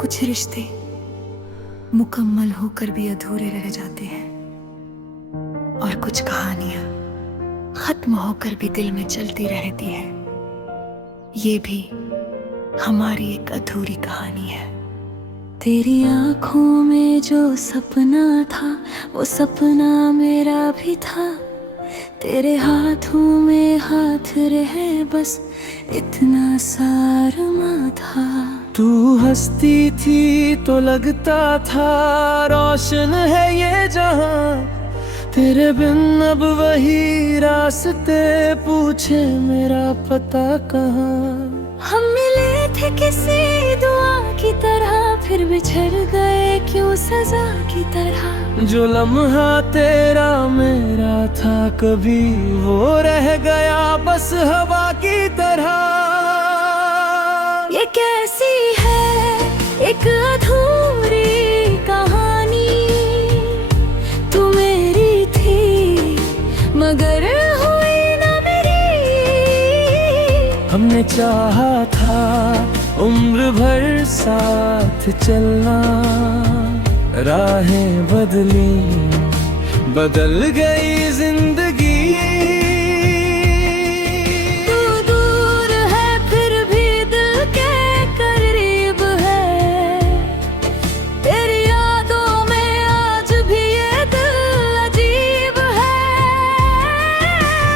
कुछ रिश्ते मुकम्मल होकर भी अधूरे रह जाते हैं और कुछ कहानियां खत्म होकर भी दिल में चलती रहती है। ये भी हमारी एक अधूरी कहानी है। तेरी आंखों में जो सपना था वो सपना मेरा भी था। तेरे हाथों में हाथ रहे बस इतना सारमा था। तू हंसती थी तो लगता था रोशन है ये जहां। तेरे बिन अब वही रास्ते पूछे मेरा पता कहाँ। हम मिले थे किसी दुआ की तरह फिर बिछड़ गए क्यों सजा की तरह। जो लम्हा तेरा मेरा था कभी वो रह गया बस हवा की तरह। ये कैसी है एक अधूरी कहानी। तू मेरी थी मगर हुई ना मेरी। हमने चाहा था उम्र भर साथ चलना। राहें बदली बदल गई जिंदगी। तू दूर है फिर भी दिल के करीब है। तेरी यादों में आज भी ये दिल अजीब है।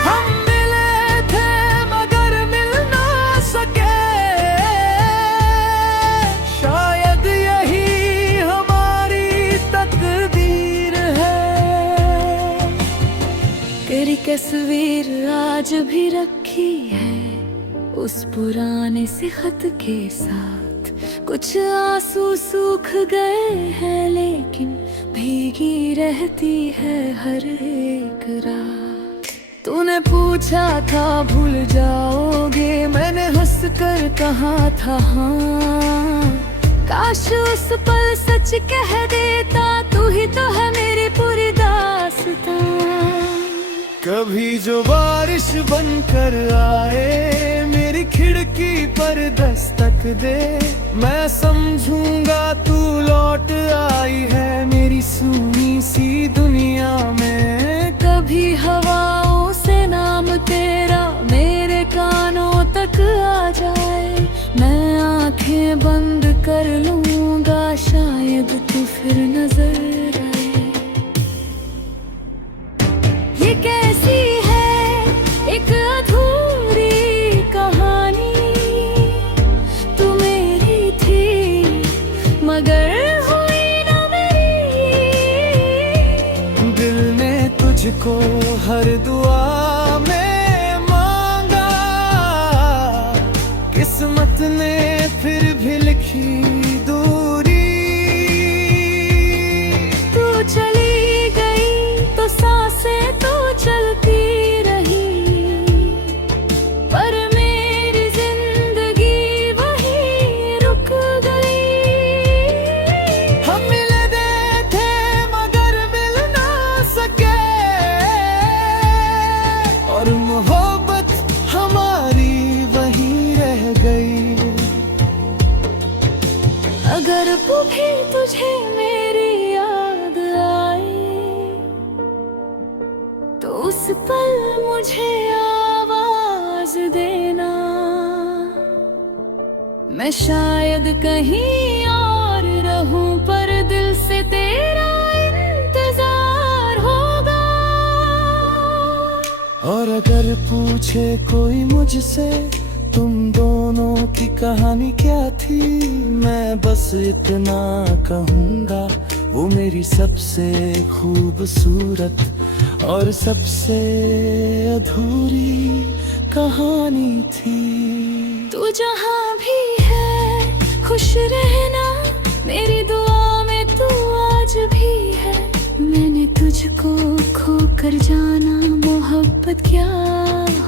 हम मिले थे मगर मिल ना सके। शायद यही हमारी तकदीर है। तेरी तस्वीर आज भी रखी है उस पुराने से खत के साथ। कुछ आंसू सूख गए हैं लेकिन भीगी रहती है हर एक रात। तूने पूछा था भूल जाओगे मैंने हंस कर कहा था हाँ। काश उस पल सच कह देता तू ही तो है मेरी पूरी दास्तां। कभी जो बारिश बनकर आए मेरी खिड़की पर दस्तक दे। मैं समझूंगा तू लौट आई है मेरी सूनी सी दुनिया में। कभी हवाओं से नाम तेरा मेरे कानों तक आ जाए। मैं आंखें बंद कर लूंगा शायद तू फिर नजर आए। ये कैसी है एक अधूरी कहानी। तू मेरी थी मगर हुई ना मेरी। दिल ने तुझको हर दुआ में मांगा। किस्मत ने फिर भी लिखी दूरी। तू चली गई तो सांसें तो चलती रही पर मेरी जिंदगी वहीं रुक गई। हम मिले थे मगर मिल ना सके। और मोहब्बत हमारी वहीं रह गई। अगर भी तुझे मेरी याद आए तो उस पल मुझे आवाज देना। मैं शायद कहीं और रहूं पर दिल से तेरा इंतजार होगा। और अगर पूछे कोई मुझसे तुम दोनों की कहानी क्या थी। मैं बस इतना कहूँगा वो मेरी सबसे खूबसूरत और सबसे अधूरी कहानी थी। तू जहाँ भी है खुश रहना मेरी दुआ में तू आज भी है। मैंने तुझको खोकर जाना मोहब्बत क्या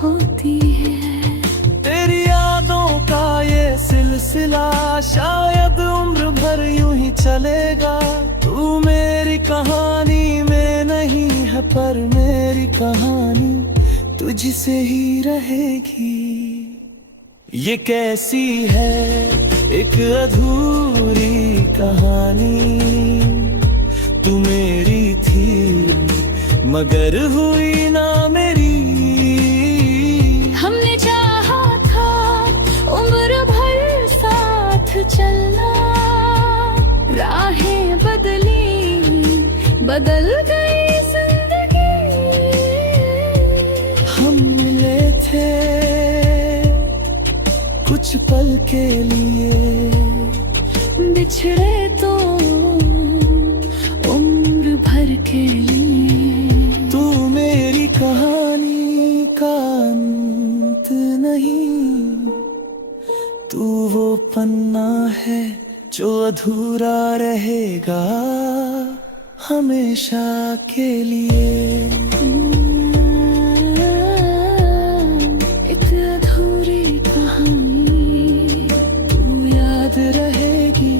होती है। तेरी यादों का ये सिलसिला शायद उम्र भर यूं ही चलेगा। तू मेरी कहानी में नहीं है पर मेरी कहानी तुझसे ही रहेगी। ये कैसी है एक अधूरी कहानी। तू मेरी थी मगर हुई ना मेरी। हमने चाहा था उम्र भर साथ चलना, राहें बदली बदल गई जिंदगी। हम मिले थे कुछ पल के लिए, बिछड़े तो उम्र भर के लिए। तू मेरी कहानी का अंत नहीं, तू वो पन्ना है जो अधूरा रहेगा हमेशा के लिए। एक अधूरी कहानी तू याद रहेगी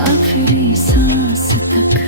आखिरी सांस तक।